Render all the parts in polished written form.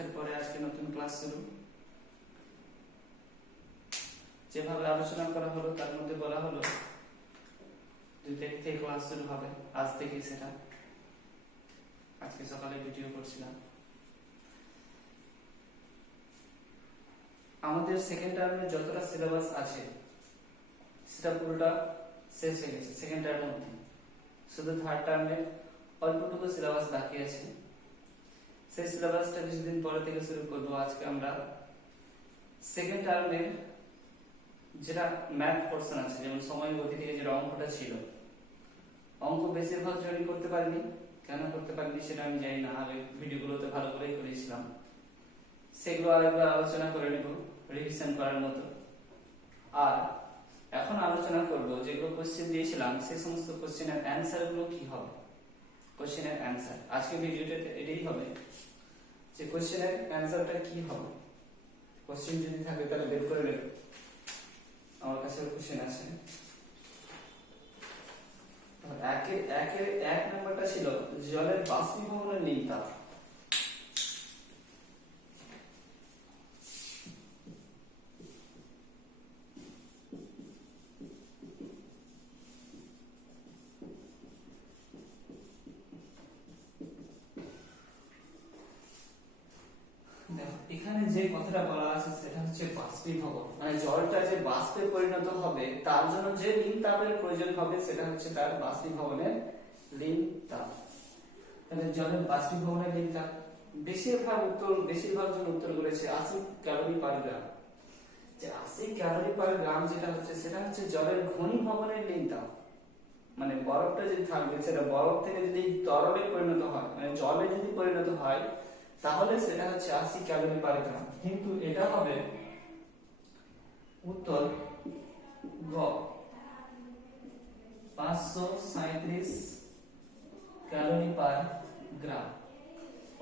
পরীক্ষার পরে আজকে নতুন ক্লাস শুরু। যেভাবে আলোচনা করা হলো তার মধ্যে বলা হলো 2 তারিখ থেকে ক্লাস শুরু হবে, আজ থেকে সেটা। আজকে সকালে ভিডিও করছিলাম। আমাদের সেকেন্ড টার্মের যতটা সিলেবাস আছে সেটা পুরোটা শেষ হয়ে গেছে সেকেন্ড টার্মের মধ্যে। শুধু থার্ড টার্মের অল্পটুকু সিলেবাস বাকি আছে। সেই সিলেবাসটা কিছুদিন পরে থেকে শুরু করবো। আজকে আমরা সেকেন্ড টার্মের যেটা ম্যাথ পোরশন আছে, যেমন সময় গতি থেকে যেটা অঙ্কটা ছিল, অঙ্ক বেশিরভাগ জনই করতে পারিনি। কেন করতে পারিনি সেটা আমি জানি না, আগে ভিডিওগুলোতে ভালো করেই করেছিলাম। সেগুলো আরেকবার আলোচনা করে নেব রিভিশন করার মতো। আর এখন আলোচনা করব যেগুলো কোশ্চেন দিয়েছিলাম সেই সমস্ত কোশ্চেনের অ্যান্সার গুলো কি হবে। কোশ্চেনের অ্যান্সার আজকে ভিডিওটাতে এটাই হবে যে কোশ্চেনের অ্যান্সারটা কি হবে। কোশ্চেন যদি থাকে তাহলে বের করে নেব। আমার কাছে কোশ্চেন আছে। এক নম্বরটা ছিল জলের বাষ্পীভবনের নীল তাপ। এখানে যে কথাটা বলা আছে সেটা হচ্ছে বাষ্পীভবন, মানে জলটা যে বাষ্পে পরিণত হবে তার জন্য যে লীন তাপের প্রয়োজন হবে সেটা হচ্ছে তার বাষ্পীভবনের লীন তাপ। তাহলে জলের বাষ্পীভবনের লীন তাপ বেশিরভাগ জন উত্তর করেছে 80 ক্যালোরি পার গ্রাম। যে 80 ক্যালোরি পার গ্রাম যেটা হচ্ছে সেটা হচ্ছে জলের ঘনীভবনের লীন তাপ। মানে বরফটা যদি থাকবে সেটা বরফ থেকে যদি তরলে পরিণত হয়, মানে জলে যদি পরিণত হয় তাহলে সেটা হচ্ছে 80 ক্যালোরি পার গ্রাম। কিন্তু এটা হবে উত্তর গ 537 ক্যালোরি পার গ্রাম।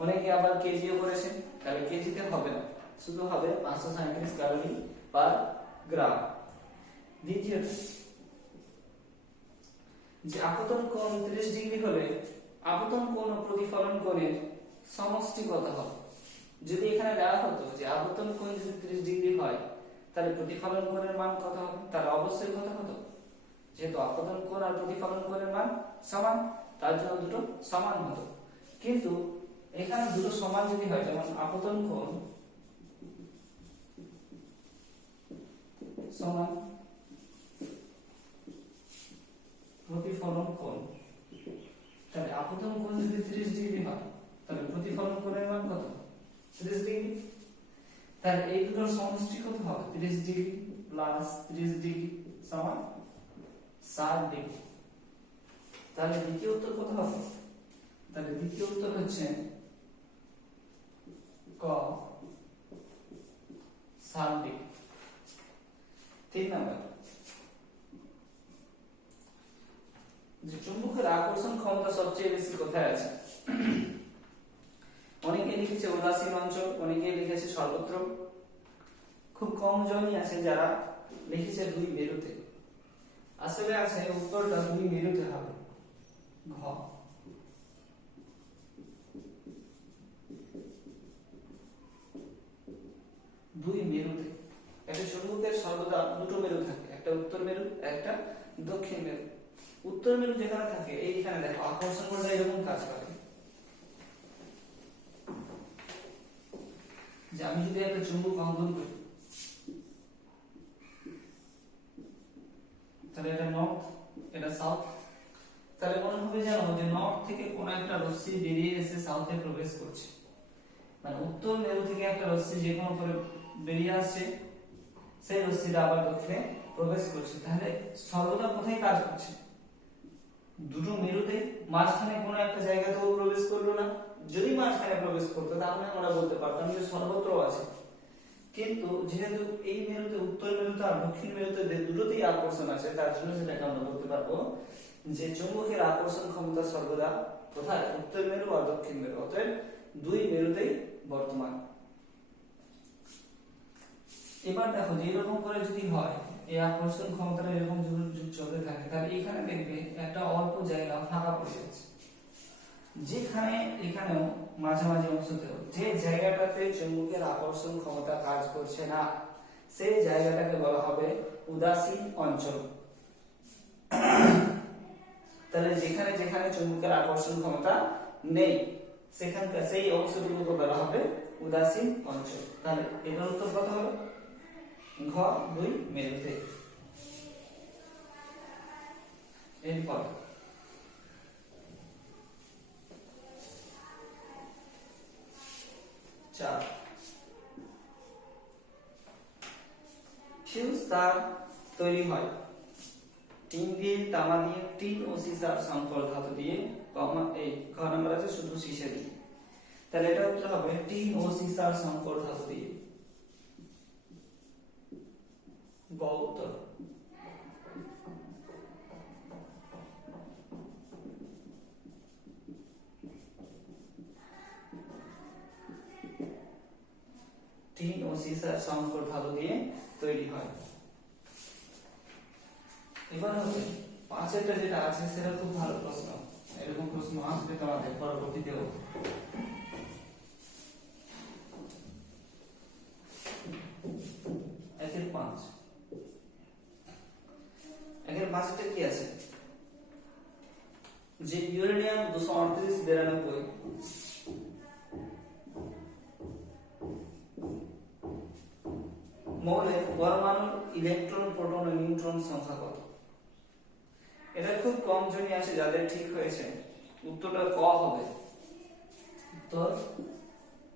অনেকে আবার কেজিও করেছেন, তাহলে কেজিতে হবে না, শুধু হবে 537 ক্যালোরি পার গ্রাম। দ্বিতীয় যে আপতন কোণ 30 ডিগ্রি হলে আপতন কোণ ও প্রতিফলন কোণের সমষ্টি কত হবে। যদি এখানে দেওয়া হতো যে আপতন কোণ যদি 30 ডিগ্রি হয় তাহলে প্রতিফলন কোণের মান কত হবে, তাহলে অবশ্যই কত হতো। যেহেতু আপতন কোণ আর প্রতিফলন কোণের মান সমান, তার জন্য দুটো সমান হতো। কিন্তু এখানে দুটো সমান যদি হয়, যেমন আপতন কোণ সমান প্রতিফলন কোণ, তাহলে আপতন কোণ যদি 30 ডিগ্রি হয় তাহলে প্রতিফলন কোণের মান কত, 30 ডিগ্রি। তাহলে এই দুটোর সমষ্টি কত হবে, 30 ডিগ্রি প্লাস 30 ডিগ্রি সমান 60 ডিগ্রি। তাহলে দ্বিতীয় উত্তর কত হবে, তাহলে দ্বিতীয় উত্তর হচ্ছে ক 60 ডিগ্রি। 3 নাম্বার যে চুম্বকের আকর্ষণ ক্ষমতা সবচেয়ে বেশি কোথায় আছে। অনেকে লিখেছে উদাসীন অঞ্চল, অনেকে লিখেছে সর্বত্র। খুব কম জনই আছে যারা লিখেছে 2 মেরুতে। আসলে আছে উত্তরটা 2 মেরুতে হবে, ঘ 2 মেরুতে। একটা চুম্বকের সর্বদা দুটো মেরু থাকে, একটা উত্তর মেরু একটা দক্ষিণ মেরু। উত্তর মেরু যেখানে থাকে এইখানে দেখো আকর্ষণ বলটা এরকম কাজ করে যে আমি যদি একটা চুম্বক অঙ্কন করি তাহলে এটা নর্থ এটা সাউথ, তাহলে মনে হবে জানো যে নর্থ থেকে কোন একটা রশ্মি বেরিয়ে এসে সাউথে প্রবেশ করছে। মানে উত্তর মেরু থেকে একটা রশ্মি যে কোনো করে বেরিয়ে আসছে, সেই রশ্মিটা আবার দক্ষিণে প্রবেশ করছে। তাহলে সর্বদা কোথায় কাজ করছে, দুটো মেরুতে। মাঝখানে কোনো একটা জায়গাতেও প্রবেশ করলো না। যদি মাঝখানে প্রবেশ করতো তাহলে আমরা বলতে পারতাম যে সর্বত্র আছে। কিন্তু যেহেতু এই মেরুতে উত্তর মেরুতে আর দক্ষিণ মেরুতে দুটোতেই আকর্ষণ আছে, তার জন্য সেটাকে আমরা বলতে পারবো যে চুম্বকের আকর্ষণ ক্ষমতা সর্বদা কোথায়, উত্তর মেরু আর দক্ষিণ মেরু। অতএব 2 মেরুতেই বর্তমান। এবার দেখো যে এরকম করে যদি হয়, এই আকর্ষণ ক্ষমতাটা এরকম যদি চলতে থাকে তাহলে এখানে দেখবে একটা অল্প জায়গা ফাঁকা পড়ে যাচ্ছে। যেখানে এখানেও মাঝামাঝি অংশতেও যে জায়গাটাতে চুম্বকের আকর্ষণ ক্ষমতা কাজ করছে না সেই জায়গাটাকে বলা হবে উদাসীন অঞ্চল। তাহলে যেখানে যেখানে চুম্বকের আকর্ষণ ক্ষমতা নেই সেখানকার সেই অংশগুলোকে বলা হবে উদাসীন অঞ্চল। তাহলে এটার উত্তর কত হবে? ঘ 2 মেরুতে। এরপর ফিউজ তার তৈরি হয় টিন দিয়ে, তামা দিয়ে, টিন ও সীসার সংকর ধাতু দিয়ে, এই ঘ নাম্বার আছে শুধু সীসা দিয়ে। তাহলে এটা উত্তর হবে টিন ও সীসার সংকর ধাতু দিয়ে। গ উত্তর। টিন ও সীসার সংকর ধাতু দিয়ে তৈরি হয়। এবার হচ্ছে পাঁচেরটা যেটা আছে সেটা খুব ভালো প্রশ্ন, এরকম প্রশ্ন আসবে তোমাদের পরবর্তীতেও। একের পাঁচটা কি আছে? যে ইউরেনিয়াম 238 মৌলের পরমাণুর ইলেকট্রন, প্রোটন ও নিউট্রন সংখ্যা কত? এটা খুব কম জনই আছে যাদের ঠিক হয়েছে। উত্তরটা ক হবে, উত্তর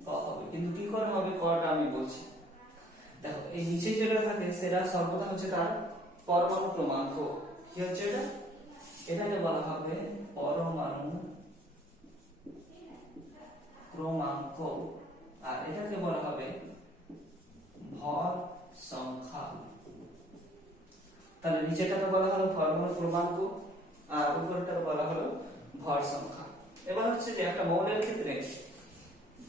ক হবে। কিন্তু কি করে হবে কটা আমি বলছি। দেখো এই নিচে যেটা থাকে সেটা সর্বদা হচ্ছে তার পরমাণু ক্রমাঙ্ক। কি হচ্ছে এটা? এটাকে বলা হবে পরমাণু ক্রমাঙ্ক, আর এটাকে বলা হবে ভর সংখ্যা। তাহলে নিচেটাকে বলা হলো পরমাণু ক্রমাঙ্ক আর উপরটাকে বলা হলো ভর সংখ্যা। এবার হচ্ছে যে একটা মৌলের ক্ষেত্রে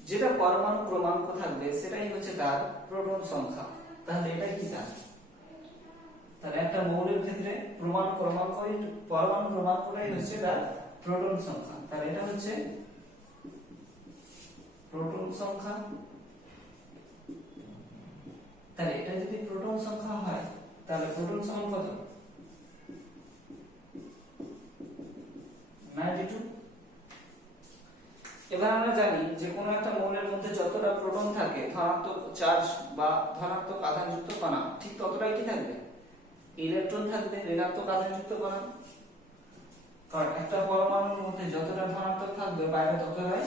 যেটা পরমাণু ক্রমাঙ্ক থাকবে সেটাই হচ্ছে তার প্রোটন সংখ্যা। তাহলে এটা কি তার? তাহলে একটা মৌলের ক্ষেত্রে পরমাণু ক্রমাঙ্কটাই হচ্ছে তার প্রোটন সংখ্যা। তাহলে এটা হচ্ছে প্রোটন সংখ্যা। তাহলে এটা যদি প্রোটন সংখ্যা হয় তাহলে প্রোটন সমান কত? 92। এবার আমরা জানি যে কোনো একটা মৌলের মধ্যে যতটা প্রোটন থাকে, ধনাত্মক চার্জ বা ধনাত্মক আধানযুক্ত কণা, ঠিক ততটাই কি থাকবে? ইলেকট্রন থাকবে, ঋণাত্মক আধানযুক্ত কণা। কারণ একটা পরমাণুর মধ্যে যতটা ধনাত্মক থাকবে বাইরে ততটাই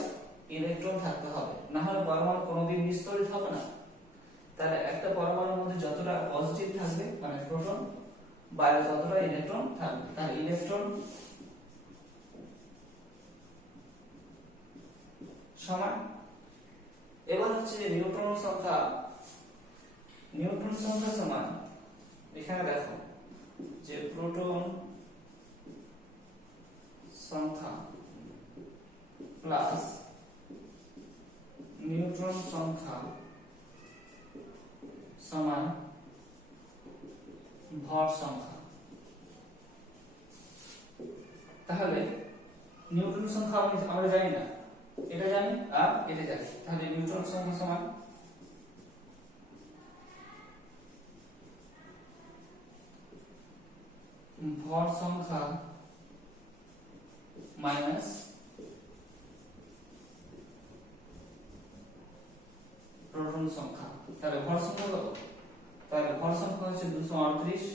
ইলেকট্রন থাকতে হবে, না হলে পরমাণু কোনোদিন বিস্তরিত হবে না। তাহলে একটা পরমাণুর মধ্যে যতটা পজিটিভ থাকবে মানে প্রোটন, বাইরে ততটা ইলেকট্রন থাকবে। তাহলে ইলেকট্রন সমান। এবার হচ্ছে নিউট্রন সংখ্যা সমান, এখানে দেখো যে প্রোটন সংখ্যা প্লাস নিউট্রন সংখ্যা সমান ভর সংখ্যা। তাহলে নিউট্রন সংখ্যা আমরা জানি না, এটা জানি আর এটা জানি। তাহলে নিউট্রন সংখ্যা সমান ভর সংখ্যা মাইনাস প্রোটন সংখ্যা। তাহলে ভর সংখ্যা কত? তাহলে ভর সংখ্যা হচ্ছে 238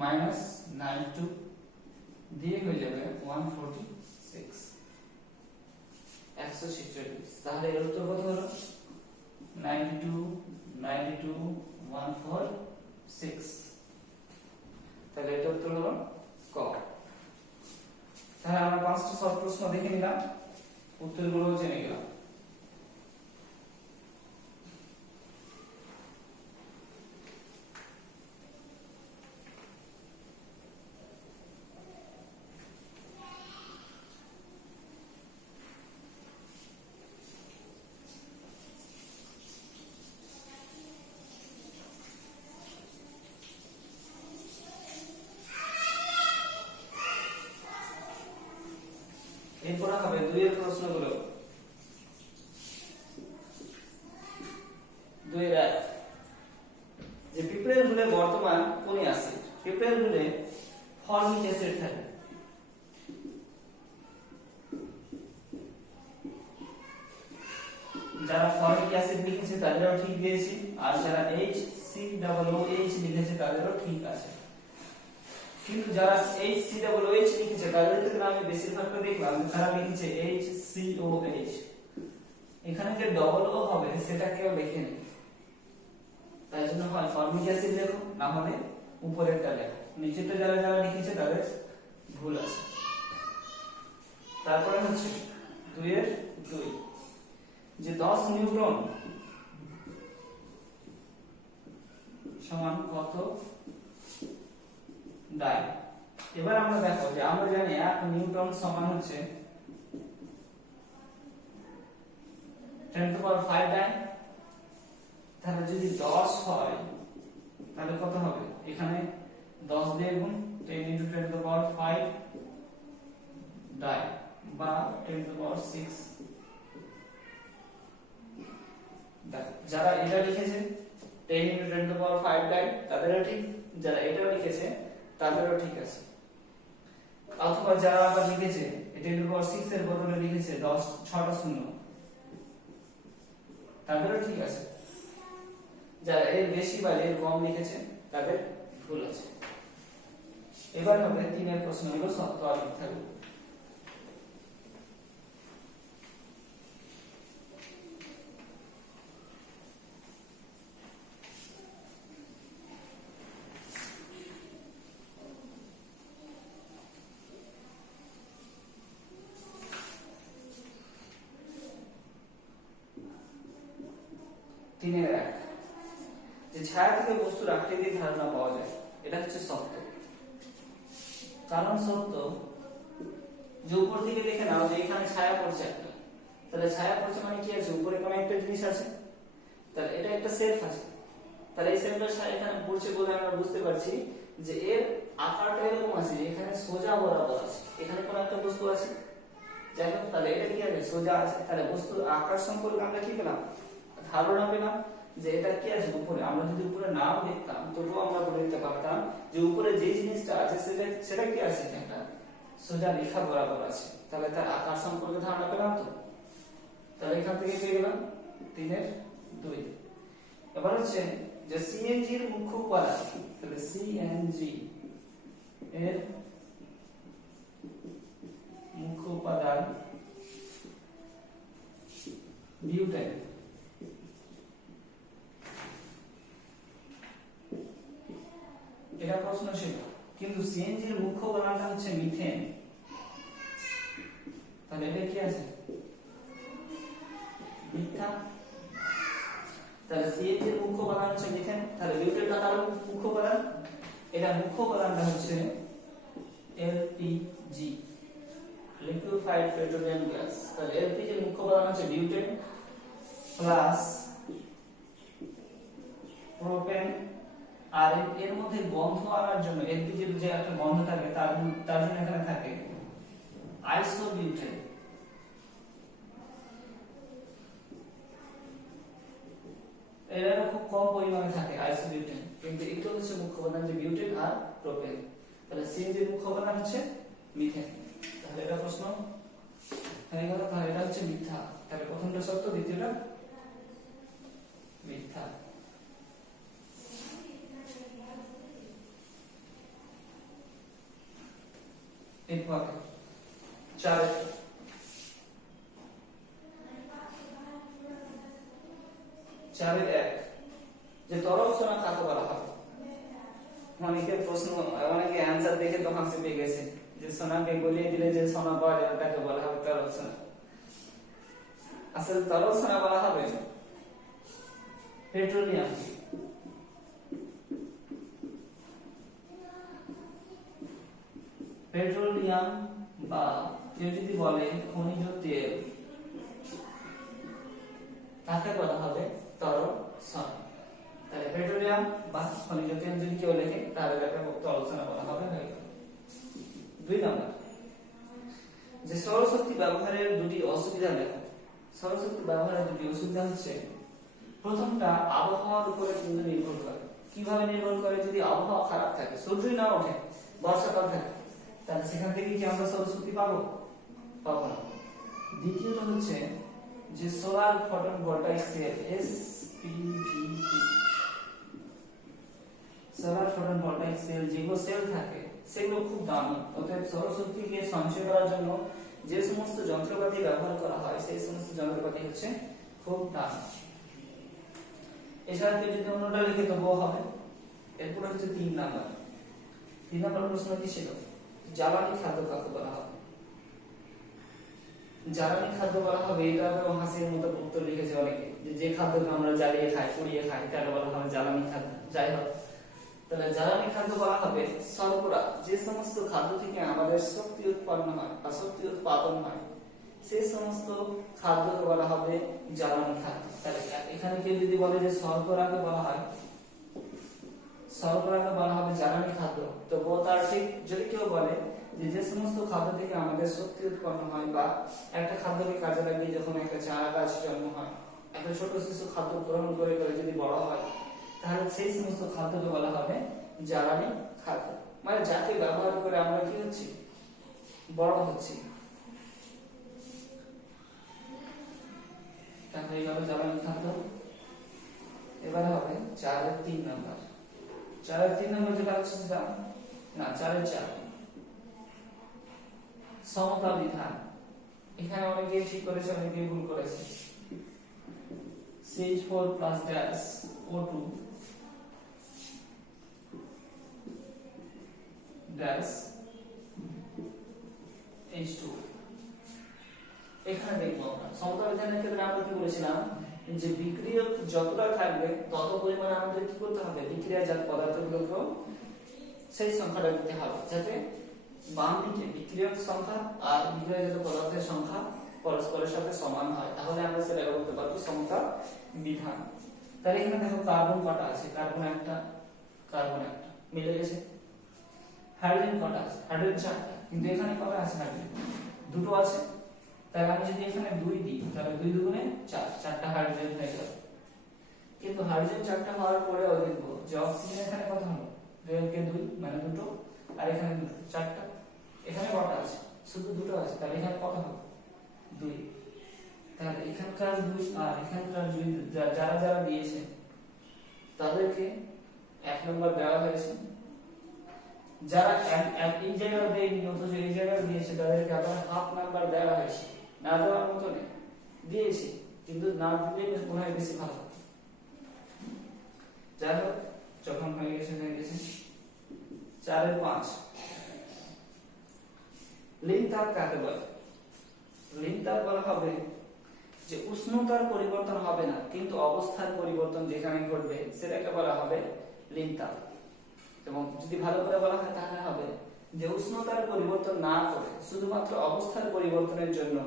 মাইনাস 92 দিয়ে হয়ে যাবে 146। তাহলে এর উত্তর কত হলো? 146। তাহলে এর উত্তর হলো ক। তাহলে আমরা পাঁচটা শর্ট প্রশ্ন দেখে নিলাম, উত্তরগুলো জেনে গেলাম। এরপর হবে 2 এর প্রশ্নগুলো। 2 এর 1 যে পিঁপড়ের হুলে বর্তমান কোন অ্যাসিড? পিঁপড়ের হুলে ফর্মিক অ্যাসিড থাকে। যারা ফর্মিক অ্যাসিড লিখেছে তাদেরও ঠিক দিয়েছি, আর যারা HCOOH লিখেছে তাদেরও ঠিক আছে। কিন্তু যারা HCOOH লিখেছে তাদের ক্ষেত্রে আমি বেশিরভাগটা দেখলাম তারা লিখেছে HCOH। এখানে যে ডবল ও হবে সেটা কেউ লেখেনি, তাই জন্য হয় ফর্মিক অ্যাসিড লেখো, না হলে উপরেরটা লেখো। নিচেরটা যারা যারা লিখেছে তাদের ভুল আছে। তারপরে হচ্ছে 2 এর 2 যে 10 নিউটন সমান কত ডাই। এবার আমরা দেখো যে আমরা জানি 1 নিউটন সমান হচ্ছে 10⁵ ডাই। তাহলে যদি 10 হয় তাহলে কত হবে? এখানে 10 দিয়ে গুণ 10 × 10⁵ ডাই বা 10⁶। যারা এটা লিখেছে 10 × 10⁵ ডাই তাদেরও ঠিক, যারা এটাও লিখেছে তাদেরও ঠিক আছে। অথবা যারা আবার লিখেছে 10⁶ এর বদলে লিখেছে 10 6টা শূন্য তাদেরও ঠিক আছে। যারা এর বেশি বা এর কম লিখেছে তাদের ভুল আছে। এবার হবে 3 এর প্রশ্ন হলো সত্য আর মিথ্যা। 3 এর 1 যে ছায়া থেকে বস্তুর আকৃতির ধারণা পাওয়া যায়, এটা হচ্ছে সত্য। কারণ সত্য যে উপর থেকে দেখে নাও যে এখানে ছায়া পড়ছে একটা, তাহলে ছায়া পড়ছে মানে কি আছে? উপরে কোনো একটা জিনিস আছে, তাহলে এটা একটা সেলফ আছে। তাহলে এই সেলফটা ছায়া এখানে পড়ছে বলে আমরা বুঝতে পারছি যে এর আকারটা এরকম আছে, এখানে সোজা বরাবর আছে, এখানে কোনো একটা বস্তু আছে। যাই হোক, তাহলে এটা কি আছে? সোজা আছে। তাহলে বস্তুর আকার সম্পর্কে আমরা কি পেলাম? ধারণা পেলাম যে এটা কি আছে উপরে। আমরা যদি উপরে নাও দেখতাম তবুও আমরা বলে দিতে পারতাম যে উপরে যে জিনিসটা আছে সেটা কি আছে? একটা সোজা রেখা বরাবর আছে। তাহলে তার আকার সম্পর্কে ধারণা পেলাম তো। তাহলে এখান থেকে পেয়ে গেলাম 3 এর 2। এবার হচ্ছে যে সিএনজি এর মুখ্য উপাদান, তাহলে সিএনজি এর মুখ্য উপাদান বিউটেন। এটা প্রশ্ন ছিল, কিন্তু সিএনজি এর মুখ্য উপাদানটা হচ্ছে মিথেন। তাহলে এটা কি আছে? মিথ্যা। তাহলে সিএনজি এর মুখ্য উপাদান হচ্ছে মিথেন, তাহলে বিউটেনটা তার মুখ্য উপাদান। এটা মুখ্য উপাদানটা হচ্ছে এলপিজি, লিকুইফাইড পেট্রোলিয়াম গ্যাস। তাহলে এলপিজি এর মুখ্য উপাদান হচ্ছে বিউটেন প্লাস প্রোপেন। আর এর মধ্যে গন্ধ আনার জন্য এলপিজি এর যে একটা গন্ধ থাকে তার জন্য এখানে থাকে আইসোবিউটেন। এরা খুব কম পরিমাণে থাকে আইসোবিউটেন, কিন্তু এটা হচ্ছে মুখ্য উপাদান যে বিউটেন আর প্রোপেন। তাহলে সিএনজি এর মুখ্য উপাদান হচ্ছে মিথেন। তাহলে এটা প্রশ্ন হয়ে গেল। তাহলে এটা হচ্ছে মিথ্যা। তাহলে প্রথমটা সত্য, দ্বিতীয়টা মিথ্যা। এরপর 4 এর 1 যে তরল সোনা কাকে বলা হয়? অনেকে প্রশ্ন, অনেকে অ্যানসার দেখে তো হাসি পেয়ে গেছে যে সোনাকে গলিয়ে দিলে যে সোনা পাওয়া যাবে তাকে বলা হবে তরল সোনা। আসলে তরল সোনা বলা হবে পেট্রোলিয়াম। পেট্রোলিয়াম বা কেউ যদি বলে খনিজ তেল, তাকে বলা হবে তরল সোনা। তাহলে পেট্রোলিয়াম বা খনিজ তেল যদি কেউ লেখে তাহলে তাকে তরল সোনা বলা হবে। 2 নাম্বার যে সৌরশক্তি ব্যবহারের দুটি অসুবিধা লেখো। সৌরশক্তি ব্যবহারের দুটি অসুবিধা হচ্ছে, প্রথমটা আবহাওয়ার উপরে কিন্তু নির্ভর করে। কিভাবে নির্ভর করে? যদি আবহাওয়া খারাপ থাকে, সূর্যই না ওঠে, বর্ষাকাল থাকে, তাহলে সেখান থেকে কি আমরা সৌরশক্তি পাবো? পাবো না। দ্বিতীয়ত হচ্ছে যে solar photon voltaic cell SPVT, solar photon voltaic cell যেগুলো সেল থাকে সেগুলো খুব দামি। অতএব সৌরশক্তিকে সঞ্চয় করার জন্য যে সমস্ত যন্ত্রপাতি ব্যবহার করা হয় সেই সমস্ত যন্ত্রপাতি হচ্ছে খুব দামি। এছাড়া কেউ যদি অন্যটা লিখে তবুও হবে। এরপর হচ্ছে 3 নাম্বার। 3 নাম্বার প্রশ্ন কি ছিল? জ্বালানি খাদ্য কাকে বলা হবে? জ্বালানি খাদ্য বলা হবে, এটা তো হাসির মতো উত্তর লিখেছে অনেকে, যে খাদ্যকে আমরা জ্বালিয়ে খাই, পুড়িয়ে খাই, তাকে বলা হবে জ্বালানি খাদ্য। যাই হোক, তাহলে জ্বালানি খাদ্য বলা হবে শর্করা, যে সমস্ত খাদ্য থেকে আমাদের শক্তি উৎপন্ন হয় বা শক্তি উৎপাদন হয় সেই সমস্ত খাদ্যকে বলা হবে জ্বালানি খাদ্য। তাহলে এখানে কেউ যদি বলে যে শর্করাকে বলা হয়, শর্করাকে বলা হবে জ্বালানি খাদ্য, তো তার ঠিক যদি কেউ বলে যে যে সমস্ত খাদ্য থেকে আমাদের শক্তি উৎপন্ন হয় বা একটা খাদ্যকে কাজে লাগিয়ে যখন একটা চারা গাছ জন্ম হয়, একটা ছোট শিশু খাদ্য গ্রহণ করে করে যদি বড় হয়, তাহলে সেই সমস্ত খাদ্যকে বলা হবে জ্বালানি খাদ্য। মানে যাকে ব্যবহার করে আমরা কি হচ্ছি? বড় হচ্ছি। তাহলে এই হলো জ্বালানি খাদ্য। এবার হবে 4-এর 3 নাম্বার। 4-এর 3 নাম্বার যেটা হচ্ছে সেটা না, 4-এর 4 সমতা বিধান। এখানে অনেকে ঠিক করেছে, অনেকে ভুল করেছে। CH4 plus dash O2 dash H2। এখানে দেখবো আমরা সমতা বিধানের ক্ষেত্রে আমরা কি বলেছিলাম, যে বিক্রিয়ক যতটা থাকবে তত পরিমাণে আমাদের কি করতে হবে? বিক্রিয়াজাত পদার্থগুলোকে সেই সংখ্যাটা দিতে হবে, যাতে বাম দিকে বিক্রিয়ক সংখ্যা আর বিক্রিয়াজাত পদার্থের সংখ্যা পরস্পরের সাথে সমান হয়, তাহলে আমরা সেটা বলতে পারবো সমতা বিধান। তাহলে এখানে দেখো কার্বন কটা আছে? কার্বন একটা, কার্বন একটা, মিলে গেছে। হাইড্রোজেন কটা আছে? হাইড্রোজেন 4টা, কিন্তু এখানে কটা আছে? হাইড্রোজেন 2টো আছে। তাহলে আমি যদি এখানে 2 দিই, তাহলে 2 দুগুণে 4, 4টা হাইড্রোজেন হয়ে গেল। কিন্তু হাইড্রোজেন 4টা হওয়ার পরেও দেখবো যে অক্সিজেন এখানে কত হলো? 2 মানে 2টো, আর এখানে 2, 4টা। এখানে কটা আছে? শুধু 2টো আছে, তাহলে এখানে কত হবে? 2। তাহলে এখানকার 2 আর এখানকার 2 যারা যারা দিয়েছে তাদেরকে 1 নম্বর দেওয়া হয়েছে। যারা এই জায়গায় দেয়নি অথচ এই জায়গায় দিয়েছে তাদেরকে আবার হাফ নাম্বার দেওয়া হয়েছে। না দেওয়ার মতো নেই, দিয়েছি, কিন্তু না দিলে মনে হয় বেশি ভালো। যাই হোক, যখন হয়ে গেছে হয়ে গেছে। 4-এর 5 লিনতাপ কাকে বলে? লিনতাপ বলা হবে যে উষ্ণতার পরিবর্তন হবে না কিন্তু অবস্থার পরিবর্তন যেখানে ঘটবে সেটাকে বলা হবে লিনতাপ। এবং যদি ভালো করে বলা হয় তাহলে হবে যে উষ্ণতার পরিবর্তন না করে শুধুমাত্র অবস্থার পরিবর্তনের জন্য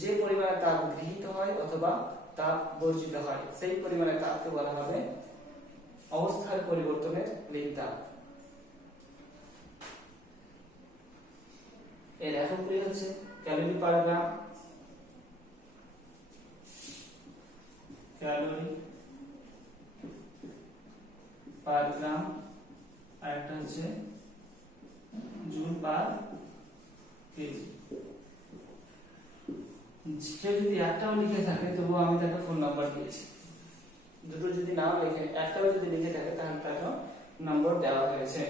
যে পরিমাণে তাপ গৃহীত হয় অথবা তাপ বর্জিত হয় সেই পরিমাণে তাপকে বলা হবে অবস্থার পরিবর্তনের লিনতাপ। এর এককগুলি হচ্ছে ক্যালোরি পার গ্রাম, ক্যালোরি পার গ্রাম, আর একটা হচ্ছে জুল পার কেজি। কেউ যদি একটাও লিখে থাকে তবুও আমি তাকে ফোন নাম্বার দিয়েছি। দুটো যদি নাও লিখে, একটাও যদি লিখে থাকে তাহলে তাকে নম্বর দেওয়া হয়েছে।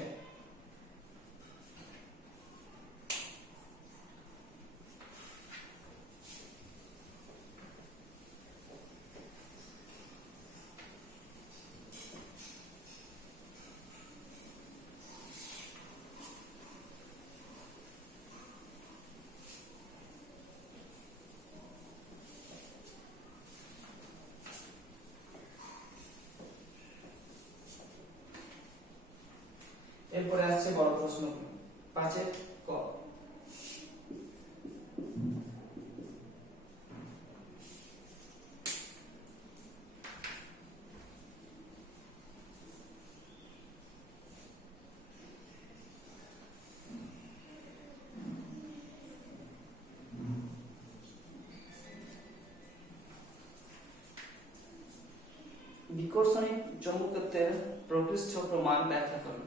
বিকর্ষণী চৌম্বকত্বের প্রকৃষ্ট প্রমাণ ব্যাখ্যা করুন।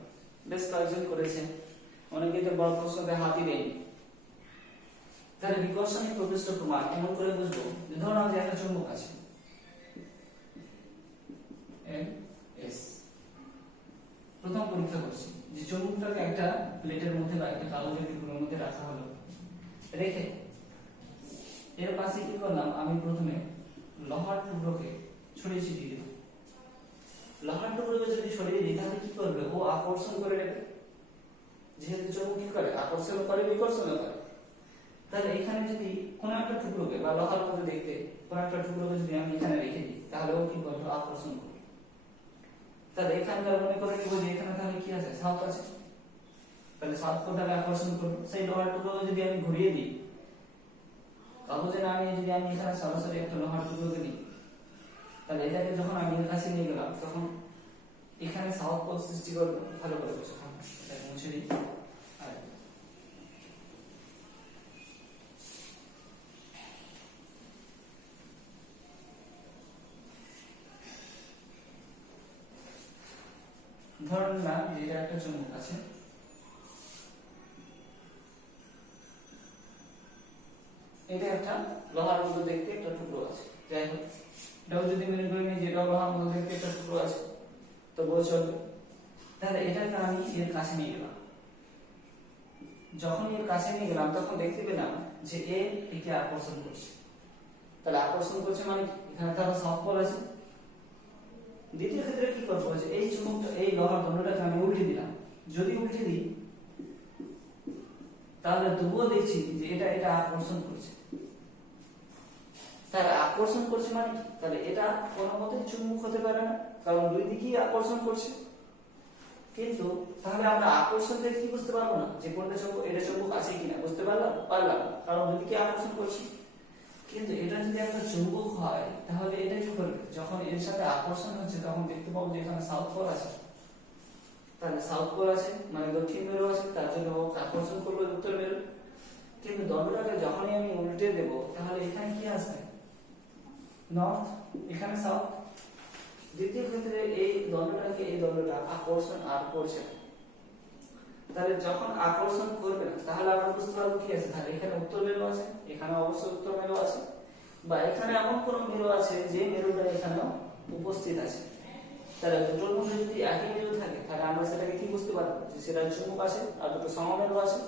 বেশ কয়েকজন করেছে, অনেকে তো বড় প্রশ্নতে হাতই দেয়নি। তাহলে বিকর্ষণী প্রকৃষ্ট প্রমাণ কেমন করে বুঝবো? ধরুন যে একটা চুম্বক আছে এস, প্রথম পরীক্ষা করছি যে চুম্বকটাকে একটা প্লেটের মধ্যে বা একটা কাগজের টুকরোর মধ্যে রাখা হলো, রেখে এর পাশে কি করলাম, আমি প্রথমে লোহার টুকরোকে ছড়িয়ে ছিটিয়ে দিলাম। লোহার টুকরোকে যদি ছড়িয়ে দিই তাহলে কি করবে, ও আকর্ষণ করে নেবে। যেহেতু চুম্বক কি করে, আকর্ষণ করে বিকর্ষণ করে। তাহলে এখানে যদি কোন একটা টুকরোকে বা লোহার মধ্যে দেখতে কোন একটা টুকরোকে যদি আমি এখানে রেখে দিই তাহলে ও কি করবে, আকর্ষণ করবে। তাহলে এখানকার মনে করে নিব যে এখানে তাহলে কি আছে, সাপ আছে, তাহলে সাপ কোটাকে আকর্ষণ করবে। সেই লোহার টুকরোকে যদি আমি ঘুরিয়ে দিই, কাগজে না নিয়ে যদি আমি এখানে সরাসরি একটা লোহার টুকরোকে দিই, তাহলে এটাকে যখন আমি এর কাছে নিয়ে গেলাম তখন এখানে সাউথ পোল সৃষ্টি করবে। ভালো করে বুঝতে হবে, এটাকে মুছে দিই। ধরুন না যে এটা একটা চুম্বক আছে, এটা একটা লোহার মতো দেখতে একটা টুকরো আছে, যাই হোক এটাও যদি মেনে করে নিই যে এটা লোহার মতো দেখতে একটা টুকরো আছে তো বল চলবে। তাহলে এটাকে আমি এর কাছে নিয়ে গেলাম, যখন এর কাছে নিয়ে গেলাম তখন দেখতে পেলাম যে একে আকর্ষণ করছে। তাহলে আকর্ষণ করছে মানে এখানে তার সাউথ পোল আছে। দ্বিতীয় ক্ষেত্রে কি করবো, যে এই চুম্বকটা এই লোহার দণ্ডটাকে আমি উল্টে দিলাম। যদি উল্টে দিই তাহলে তবুও দেখছি যে এটা আকর্ষণ করছে। তাহলে আকর্ষণ করছে মানে কি, তাহলে এটা কোনো মতে চুম্বক হতে পারে না, কারণ দুই দিকেই আকর্ষণ করছে। কিন্তু তাহলে আমরা আকর্ষণ দেখে কি বুঝতে পারবো না যে কোনটা চুম্বক, এটা চুম্বক আছে কিনা বুঝতে পারলাম, কারণ দুই দিকে আকর্ষণ করছে। কিন্তু এটা যদি একটা চুম্বক হয় তাহলে এটা কি করবে, যখন এর সাথে আকর্ষণ হচ্ছে তখন দেখতে পাবো যে এখানে সাউথ পোল আছে। তাহলে সাউথ পোল আছে মানে দক্ষিণ মেরু আছে, তার জন্য আকর্ষণ করবে উত্তর মেরু। কিন্তু দণ্ডটাকে যখনই আমি উল্টে দেব তাহলে এখানে কি আসবে, নর্থ, এখানে সাউথ। দ্বিতীয় ক্ষেত্রে এই দণ্ডটা আকর্ষণ আর করছে। তাহলে যখন আকর্ষণ করবে না তাহলে আমরা বুঝতে পারবো কি আছে, তাহলে এখানে উত্তর মেরু আছে, এখানে অবশ্যই উত্তর মেরু আছে, বা এখানে এমন কোন মেরু আছে যে মেরুটা এখানেও উপস্থিত আছে। তাহলে দুটোর মধ্যে যদি একই মেরু থাকে তাহলে আমরা সেটাকে কি বুঝতে পারবো, যে সেটা চুম্বক আছে আর দুটো সমমেরু আছে।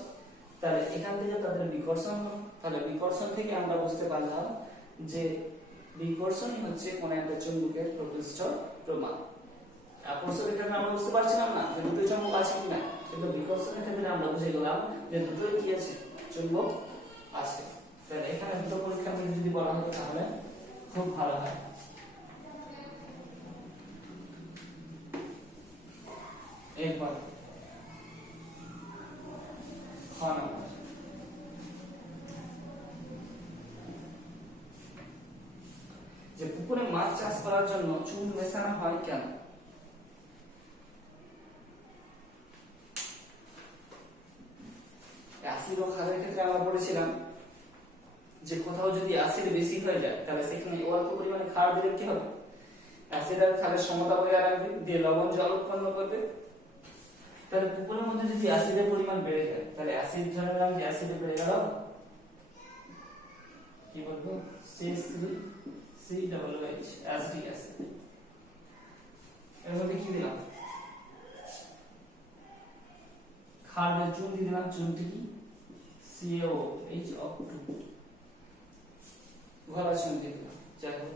তাহলে এখান থেকে তাদের বিকর্ষণ হবে। তাহলে বিকর্ষণ থেকে আমরা বুঝতে পারলাম যে বিকর্ষণই হচ্ছে কোন একটা চুম্বকের প্রকৃষ্ট প্রমাণ। আকর্ষণের ক্ষেত্রে আমরা বুঝতে পারছিলাম না যে দুটো চুম্বক আছে কিনা, কিন্তু বিকর্ষণের ক্ষেত্রে আমরা বুঝে গেলাম যে দুটোই কি আছে, চুম্বক আছে। তাহলে এখানে দুটো পরীক্ষা যদি বলা হয় তাহলে খুব ভালো হয়। এরপর যে পুকুরে মাছ চাষ করার জন্য চুন মেশানো হয় কেন? অ্যাসিড ও ক্ষারের ক্ষেত্রে আমরা পড়েছিলাম যে কোথাও যদি অ্যাসিড বেশি হয়ে যায় তাহলে সেখানে অল্প পরিমাণে ক্ষার দিলে কি হবে, অ্যাসিড আর ক্ষারের সমতা বজায় রাখবে, দিয়ে লবণ জল উৎপন্ন করবে। তাহলে পুকুরের মধ্যে যদি অ্যাসিডের পরিমাণ বেড়ে যায় তাহলে অ্যাসিড ধরে নিলাম যে অ্যাসিড বেড়ে গেল, কি বলবো, CH3COOH অ্যাসিডিক অ্যাসিড। এর মধ্যে কি দিলাম, ক্ষার বা চুন দিয়ে দিলাম, চুনটি কি CaOH ঘোলা চুন দিয়ে দিলাম। যাই হোক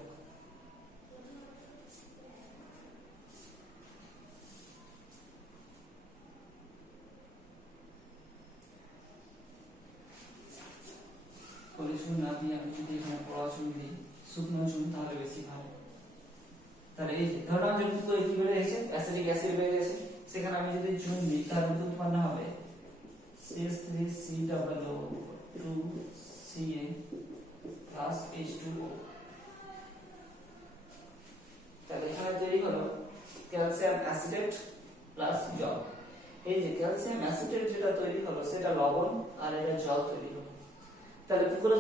চুন না দিয়ে আমি যদি এখানে পড়া চুন দিই, শুকনো চুন, তাহলে বেশি ভালো। তাহলে এই ধরো যে পুকুরে কি বেড়ে গেছে, অ্যাসিডিক অ্যাসিড বেড়ে গেছে, সেখানে আমি যদি চুন দিই তাহলে উৎপন্ন হবে CH3COO2Ca প্লাস H2O। তাহলে এখানে তৈরি হলো ক্যালসিয়াম অ্যাসিটেট প্লাস জল। এই যে ক্যালসিয়াম অ্যাসিটেট যেটা তৈরি হলো সেটা লবণ আর এটা জল তৈরি হলো। তাহলে পুকুরে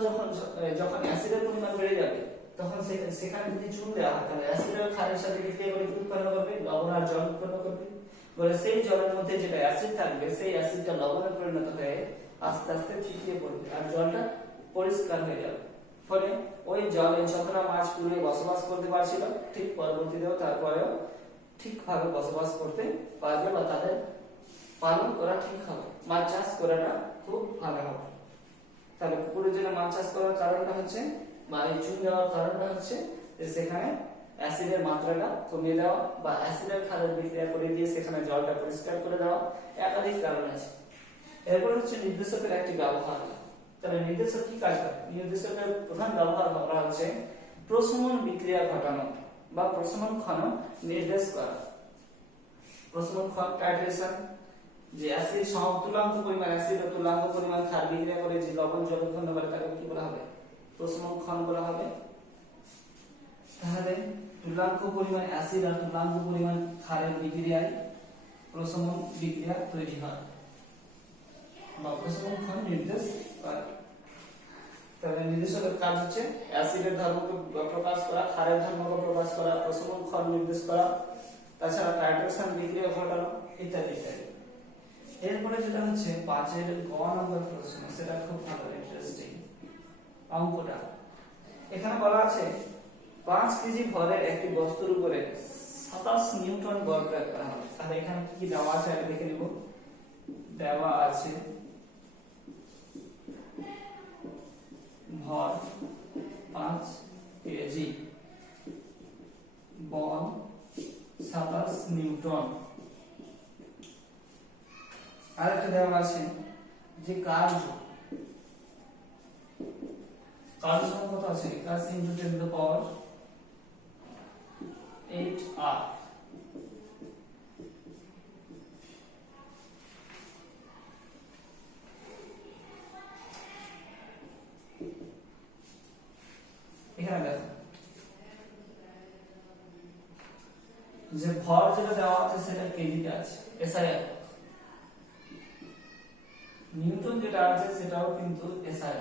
যখন অ্যাসিডের পরিমাণ বেড়ে যাবে তখন সেখানে যদি চুন দেওয়া হয় তাহলে অ্যাসিড আর ক্ষারের সাথে বিক্রিয়া করে কি উৎপন্ন করবে? লবণ আর জল উৎপন্ন করবে। বলে সেই জলের মধ্যে যেটা অ্যাসিড থাকবে সেই অ্যাসিডটা লবণে পরিণত হয়ে আস্তে আস্তে থিতিয়ে পড়বে আর জলটা পরিষ্কার হয়ে যাবে। ফলে ওই জলে যতটা মাছ পুড়ে বসবাস করতে পারছিল ঠিক পরবর্তীতেও তারপরেও ঠিকভাবে বসবাস করতে পারবে বা তাদের পালন করা ঠিক হবে, মাছ চাষ করাটা খুব ভালো হবে। তাহলে পুকুরের জন্য মাছ চাষ করার কারণটা হচ্ছে বা এই চুন দেওয়ার কারণটা হচ্ছে যে সেখানে অ্যাসিডের মাত্রাটা কমিয়ে দেওয়া বা অ্যাসিডের ক্ষারের বিক্রিয়া করে দিয়ে সেখানে জলটা পরিষ্কার করে দেওয়া, একাধিক কারণ আছে। এরপর হচ্ছে নির্দেশকের একটি ব্যবহার। তাহলে নির্দেশক কি কাজ করে? নির্দেশকের প্রধান ব্যবহার করা হচ্ছে প্রশমন বিক্রিয়া ঘটানো বা প্রশমন ক্ষণ নির্দেশ করা। প্রশমন ক্ষণ টাইট্রেশন, যে অ্যাসিড তুলাঙ্ক পরিমাণ অ্যাসিড ও তুলাঙ্ক পরিমাণ ক্ষার বিক্রিয়া করে যে লবণ জল উৎপন্ন করে তাকে কি বলা হবে? প্রশমন ক্ষণ বলা হবে। তাহলে তুলাঙ্ক পরিমাণ অ্যাসিড আর তুলাঙ্ক পরিমাণ ক্ষারের বিক্রিয়ায় প্রশমন বিক্রিয়া তৈরি হয় বা প্রশমন ক্ষণ নির্দেশ করে। তাহলে নির্দেশকের কাজ হচ্ছে অ্যাসিডের ধর্মকে প্রকাশ করা, ক্ষারের ধর্মকে প্রকাশ করা, প্রশমন ক্ষণ নির্দেশ করা, তাছাড়া টাইট্রেশন বিক্রিয়া ঘটানো ইত্যাদি ইত্যাদি। এরপরে যেটা হচ্ছে 5 এর গ নম্বর প্রশ্ন, সেটা খুব ভালো ইন্টারেস্টিং অঙ্কটা। এখানে বলা আছে 5 কেজি ভরের একটি বস্তুর উপরে 27 নিউটন বল প্রয়োগ করা হবে। তাহলে এখানে কি কি দেওয়া আছে আগে দেখে নিব। দেওয়া আছে ভর 5 কেজি, বল 27 নিউটন। আরেকটা দেওয়া আছে যে কার্য কত আছে? 81 × 10⁸ এখানে দেখো যে ভর যেটা দেওয়া আছে সেটা কেজিতে আছে, এসআই নিউটন যেটা আছে সেটাও কিন্তু এসআই,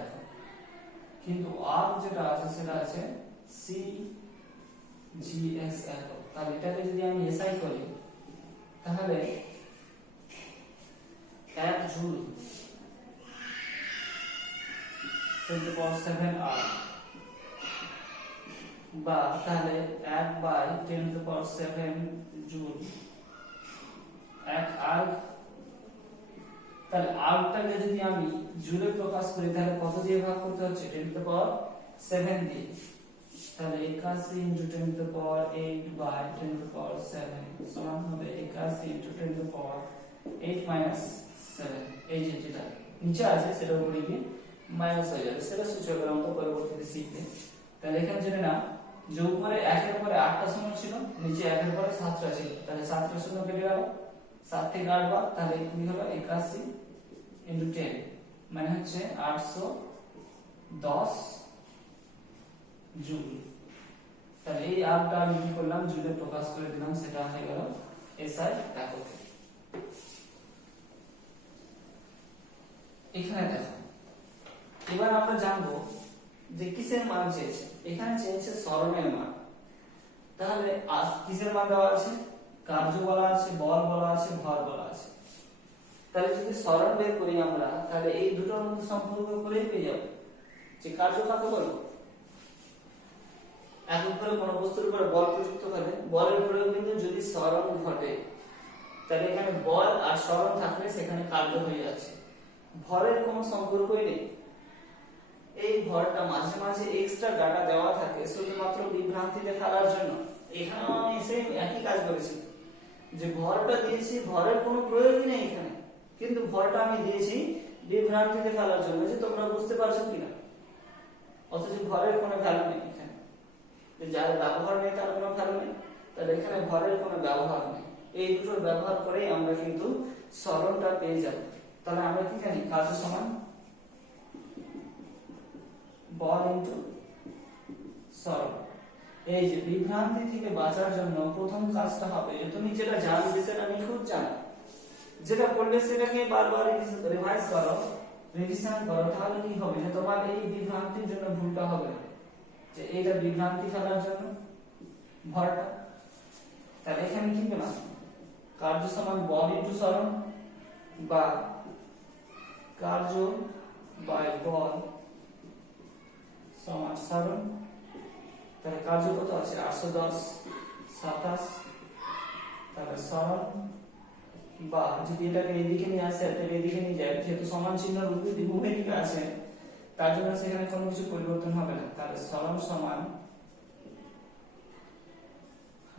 কিন্তু আর যেটা আছে সেটা আছে সিজিএস একক। তাহলে এটাকে যদি আমি এসআই করি তাহলে 1 জুল 10⁷ আর বা তাহলে 1/10⁷ জুল 1 আর্গ। তাহলে আর্গটাকে যদি আমি জুলে প্রকাশ করি তাহলে কত দিয়ে ভাগ করতে হচ্ছে? 10⁷ দিয়ে। তাহলে 81 × 10⁸ সমান হবে 81 × 10⁸ -7। এই যেটা নিচে আছে সেটা উপরে গিয়ে মাইনাস হয়ে যাবে, সেটা সূচকের অঙ্ক পরবর্তীতে শিখবে। তাহলে এখানে জেনে নাও যে উপরে 1 এর পরে 8টা শূন্য ছিল, নিচে 1 এর পরে 7টা ছিল। তাহলে 7টা শূন্য কেটে গেল, 7 থেকে 8 বাদ, তাহলে কি হলো 81 × 10 মানে হচ্ছে 810 জুল। তাহলে এই আর্গটা আমি কি করলাম? জুলে প্রকাশ করে দিলাম, সেটা হয়ে গেল এসআই এককে। এখানে দেখো এবার আমরা জানবো যে কিসের মান চেয়েছে। এখানে চেয়েছে সরণের মান। তাহলে কিসের মান দেওয়া আছে? কার্য বলা আছে, বল বলা আছে, ভর বলা আছে। তাহলে যদি সরণ বের করি আমরা তাহলে এই দুটোর মধ্যে সম্পর্ক করেই পেয়ে যাব যে কার্য কাকে বলবো। একক করে কোনো বস্তুর উপর বল প্রযুক্ত হলে বলের প্রয়োগ কিন্তু যদি সরণ ঘটে তাহলে এখানে বল আর সরণ থাকলে সেখানে কার্য হয়ে যাচ্ছে। ভরের কোনো সম্পর্কই নেই। এই ভরটা মাঝে মাঝে এক্সট্রা ডাটা দেওয়া থাকে শুধুমাত্র বিভ্রান্তিতে ফেলার জন্য। এখানে আমি সেই একই কাজ করেছি যে ভরটা দিয়েছি, ভরের কোনো প্রয়োগই নেই এখানে, কিন্তু ভরটা আমি দিয়েছি বিভ্রান্তিতে ফেলার জন্য যে তোমরা বুঝতে পারছো কিনা। অথচ ভরের কোনো ভ্যালু নেই এখানে, যার ব্যবহার নেই তার কোনো ভ্যালু নেই। তাহলে এখানে ভরের কোনো ব্যবহার নেই। এই দুটোর ব্যবহার করেই আমরা কিন্তু সরণটা পেয়ে যাব। তাহলে আমরা কি জানি? কার্য সমান বল ইনটু সরণ। এই যে বিভ্রান্তি থেকে বাঁচার জন্য প্রথম কাজটা হবে, তুমি যেটা জানবে সেটা নিখুঁত জানো, যেটা পড়লে সেটাকে বারবার রিভাইজ করো, রিভিশন করো, তাহলে কি হবে যে তোমার এই বিভ্রান্তির জন্য ভুলটা হবে না। যে এটা বিভ্রান্তি ফেলার জন্য ভরটা। তাহলে এখানে কি পেলাম, কার্য সমান বল ইনটু সরণ, বা কার্য বাই বল সমান সরণ। তাহলে কার্য কত আছে 810 27, তাহলে সরণ, বা যদি এটাকে এদিকে নিয়ে আসে তাহলে এদিকে নিয়ে যায়, যেহেতু সমান চিহ্ন উভয় দিকে আছে তার জন্য সেখানে কোনো কিছু পরিবর্তন হবে না। তাহলে সরণ সমান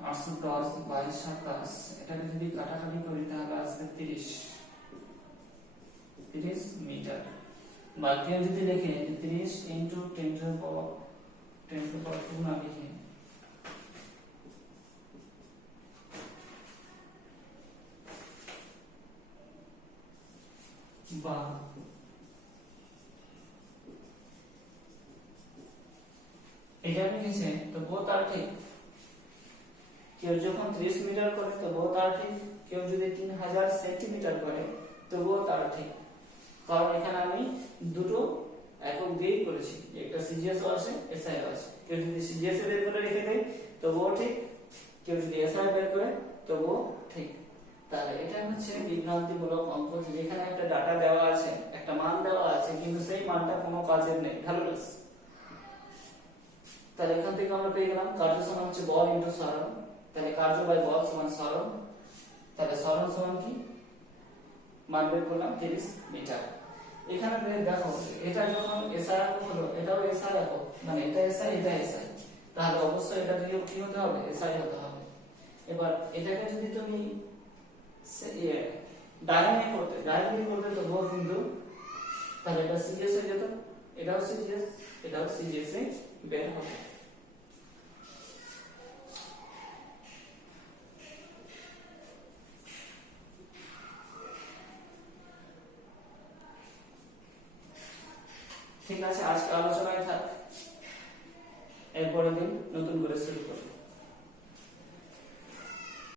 810 বাই 27, এটাকে যদি কাটাকাটি করি তাহলে আসবে 30 মিটার। বা কেউ যদি দেখে 30 ইন্টু 10 টু the power 2 না লিখে বা এটা লিখেছে তো বোথ আর ঠিক। কেউ যখন 30 মিটার করে তো বোথ আর ঠিক, কেউ যদি 3000 সেন্টিমিটার করে তো বোথ আর ঠিক। কারণ এখানে আমি দুটো একক দিয়েই করেছি, একটা সিজিএস ও আছে এসআই ও আছে। কেউ যদি সিজিএস এর বের করে রেখে দেয় তো ও ঠিক, কেউ যদি এসআই বের করে তো ও ঠিক। তাহলে এটা হচ্ছে বিভ্রান্তিমূলক অঙ্ক, যেখানে একটা ডাটা দেওয়া আছে, একটা মান দেওয়া আছে, কিন্তু সেই মানটা কোনো কাজের নেই, ভ্যালুলেস। তাহলে এখান থেকে আমরা পেয়ে গেলাম কার্য সমান হচ্ছে বল ইনটু সরণ। তাহলে কার্য বাই বল সমান সরণ। তাহলে সরণ সমান কি মান বের করলাম 30 মিটার। এখানে দেখো এটা যখন এসআই একক হলো, এটাও এসআই একক, মানে এটা এসআই এটা এসআই, তাহলে অবশ্যই এটা দিয়ে কি হতে হবে, এসআই হতে হবে। এবার এটাকে যদি তুমি ডাইরেক্টলি করতে তো বহু কিন্তু, তাহলে এটা সিজিএস হয়ে যেত, এটাও সিজিএস এটাও সিজিএস এ বের হবে। ঠিক আছে, আজকে আলোচনায় থাক, এরপরের দিন নতুন করে শুরু করব।